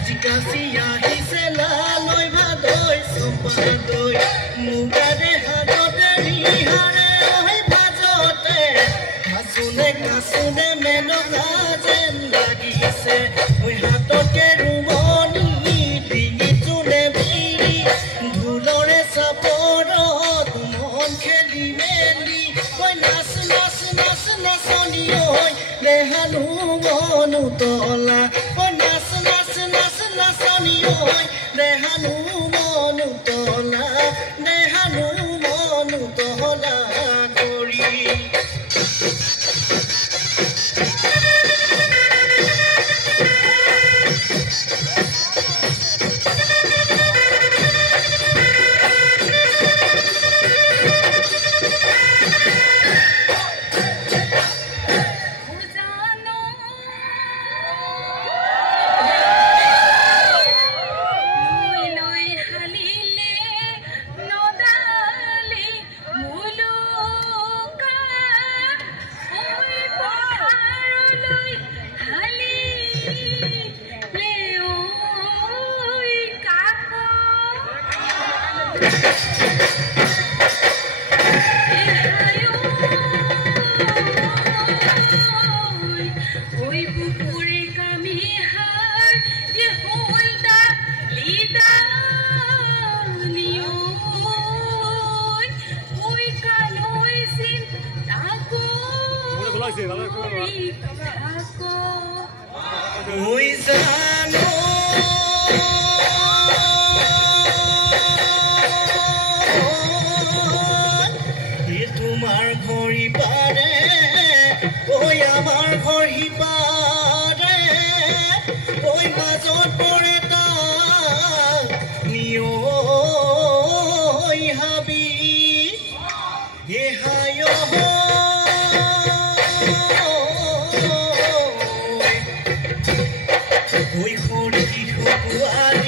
Kasia hise la loi bhadoi sopadoi mugare hajote rihare oi bhajote kasune meno gajen lagise oi hatoke rumoni dingi tune biri dhulore saporo tumon kheli meli oi nas nasoni oi lehanu monu tola oi nas nasoni oi lehanu monu tola kori তোমার ঘড়ি পারে ওই আমার ঘড়ি পারে ওই মাজত পড়ে তা নিও হাবি হে হায় ওই ঘড়ি হুকুয়ার